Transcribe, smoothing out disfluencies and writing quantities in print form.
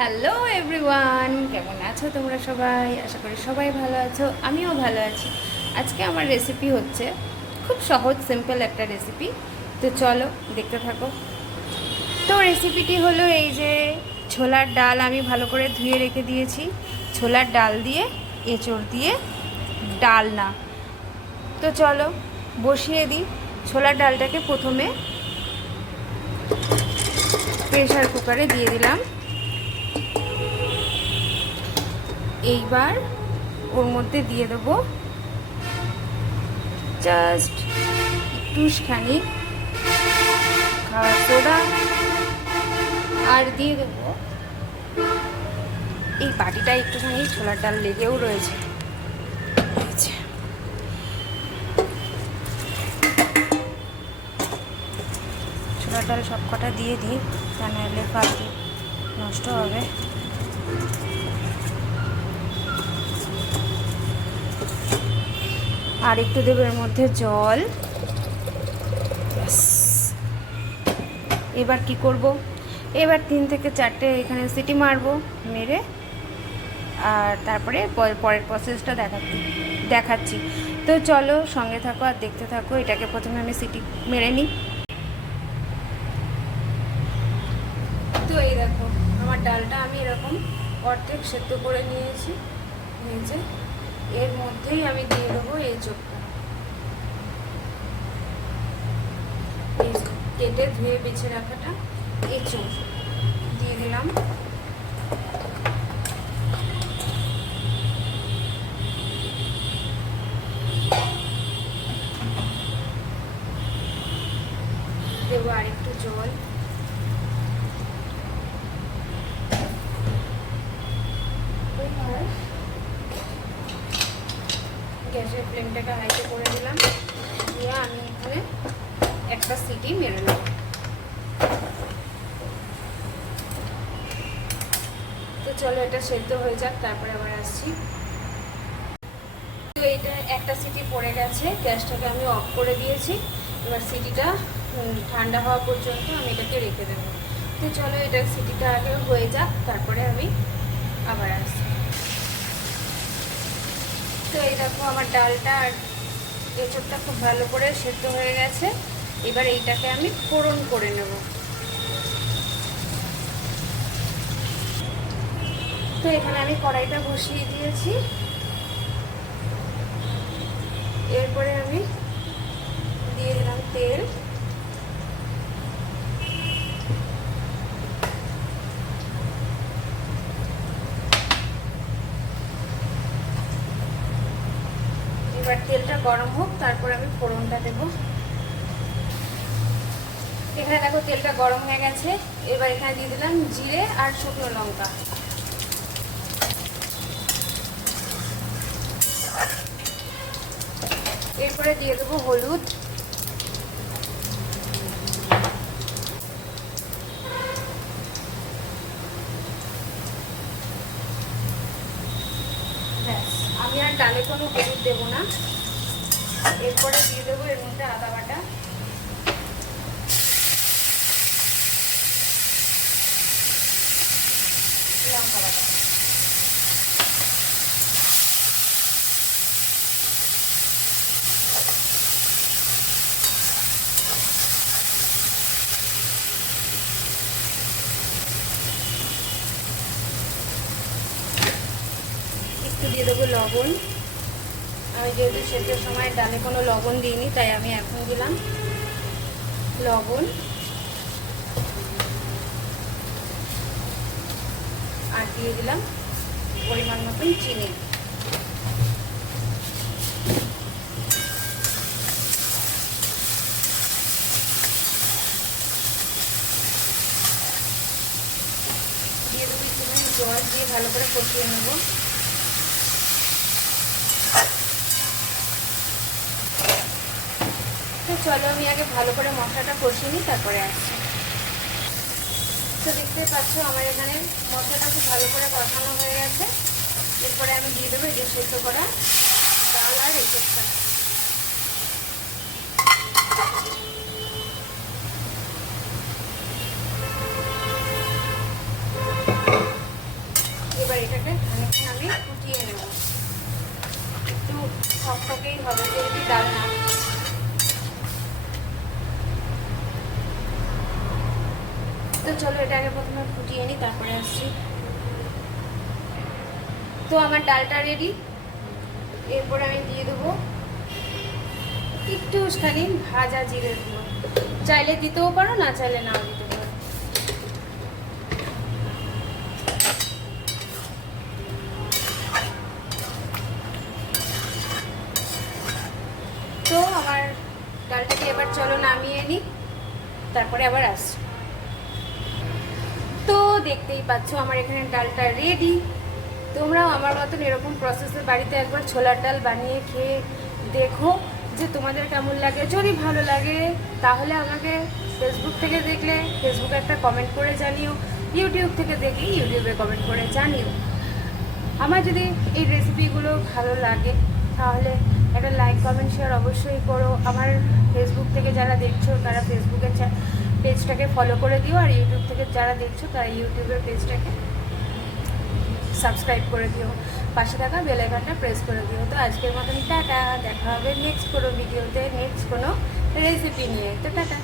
Hello everyone, কেমন আছো তোমরা সবাই? আশা করি সবাই ভালো আছো, আমিও ভালো আছি। আজকে আমার রেসিপি হচ্ছে খুব সহজ সিম্পল একটা রেসিপি। তো চলো দেখতে থাকো। তো রেসিপিটি হলো এই যে ছোলার ডাল আমি ভালো করে ধুয়ে রেখে দিয়েছি। ছোলার ডাল দিয়ে এঁচড় দিয়ে ডালনা। তো চলো বসিয়ে দিই। ছোলার ডালটাকে প্রথমে প্রেসার কুকারে দিয়ে দিলাম। এইবার ওর মধ্যে দিয়ে দেবো জাস্ট একটুখানি খাওয়ার সোডা, আর দিয়ে দেবো এই বাটিটা একটুখানি ছোলার ডাল লেগেও রয়েছে। ছোলার ডাল সব কটা দিয়ে দিই, তা নাহলে ফালতু নষ্ট হবে। আর একটু দেবো এর মধ্যে জল। এবার কি করব, এবার 3 থেকে 4টে এখানে সিটি মারবো, মেরে আর তারপরে পরের প্রসেসটা দেখাচ্ছি। তো চলো সঙ্গে থাকো আর দেখতে থাকো। এটাকে প্রথমে আমি সিটি মেরে নিই। তো এই দেখো আমার ডালটা আমি এরকম অর্ধেক সেদ্ধ করে নিয়েছি। নিয়েছে এর মধ্যেই আমি দিয়ে দেবো এই চোখটা, কেটে ধুয়ে বেছে রাখাটা এঁচড় দিয়ে দিলাম। দেবো আর একটু জল। গ্যাসের ফ্লেমটাকে হাইতে করে দিলাম, দিয়ে আমি এখানে একটা সিটি মেরে নেব। তো চলো এটা সেদ্ধ হয়ে যাক, তারপরে আবার আসছি। তো এইটা একটা সিটি পড়ে গেছে, গ্যাসটাকে আমি অফ করে দিয়েছি। এবার সিটিটা ঠান্ডা হওয়া পর্যন্ত আমি এটাকে রেখে দেবো। তো চলো এটা সিটিটা আগে হয়ে যাক, তারপরে আমি আবার আসছি। তো এই দেখো আমার ডালটা আর এঁচড়টা খুব ভালো করে সেদ্ধ হয়ে গেছে। এবার এইটাকে আমি ফোড়ন করে নেব। তো এখানে আমি কড়াইটা বসিয়ে দিয়েছি। এরপরে আমি দিয়ে দিলাম তেল। এবার তেলটা গরম হোক, তারপরে আমি ফোড়নটা দেব। এখানে দেখো তেলটা গরম হয়ে গেছে। এবার এখানে দিয়ে দিলাম জিরে আর শুকনো লঙ্কা। এরপরে দিয়ে দেবো হলুদ, আমি আর ডালে কোনো হলুদ দেবো না। এরপরে দিয়ে দেবো এর মধ্যে আদা বাটা, লঙ্কা বাটা। একটু দিয়ে দেবো লবণ। আমি যেহেতু সেদ্ধর সময় ডালে কোনো লবণ দিইনি, তাই আমি এখন দিলাম লবণ। আর দিয়ে দিলাম পরিমাণ মতন চিনি। দিয়ে দেবো একটুখানি জল, দিয়ে ভালো করে কষিয়ে নেব। তো চলো আমি আগে ভালো করে মশলাটা কষিয়ে নিই, তারপরে আসছি। তো দেখতে পাচ্ছ আমার এখানে মশলাটা খুব ভালো করে কষানো হয়ে গেছে। এরপরে আমি দিয়ে দেবো এই যে সেদ্ধ করা ডাল আর এঁচড়টা। ডালটাকে খানিকক্ষণ আমি ফুটিয়ে নেব। একটু থকথকেই হবে যেহেতু ডাল না। তো চলো এটাকে প্রথমে ফুটিয়ে নিই, তারপরে আসছি। তো আমার ডালটা রেডি। এরপরে আমি দিয়ে দেবো একটুখানি ভাজা জিরের গুঁড়ো। চাইলে দিতেও পারো, না চাইলে নাও দিতে পারো। তো আমার ডালটাকে এবার চলো নামিয়ে নিই, তারপরে আবার আসছি। তো দেখতেই পাচ্ছ আমার এখানে ডালটা রেডি। তোমরাও আমার মতন এরকম প্রসেসে বাড়িতে একবার ছোলার ডাল বানিয়ে খেয়ে দেখো যে তোমাদের কেমন লাগে। যদি ভালো লাগে তাহলে আমাকে ফেসবুক থেকে দেখলে ফেসবুকে একটা কমেন্ট করে জানিও, ইউটিউব থেকে দেখলে ইউটিউবে কমেন্ট করে জানিও। আমার যদি এই রেসিপিগুলো ভালো লাগে তাহলে একটা লাইক কমেন্ট শেয়ার অবশ্যই করো। আমার ফেসবুক থেকে যারা দেখছো তারা ফেসবুকের পেজটাকে ফলো করে দিও, আর ইউটিউব থেকে যারা দেখছো তারা ইউটিউবের পেজটাকে সাবস্ক্রাইব করে দিও, পাশে থাকা বেল আইকনটা প্রেস করে দিও। তো আজকের মতন টাটা, দেখা হবে নেক্সট কোনো ভিডিওতে, নেক্সট কোনো রেসিপি নিয়ে। তো টাটা।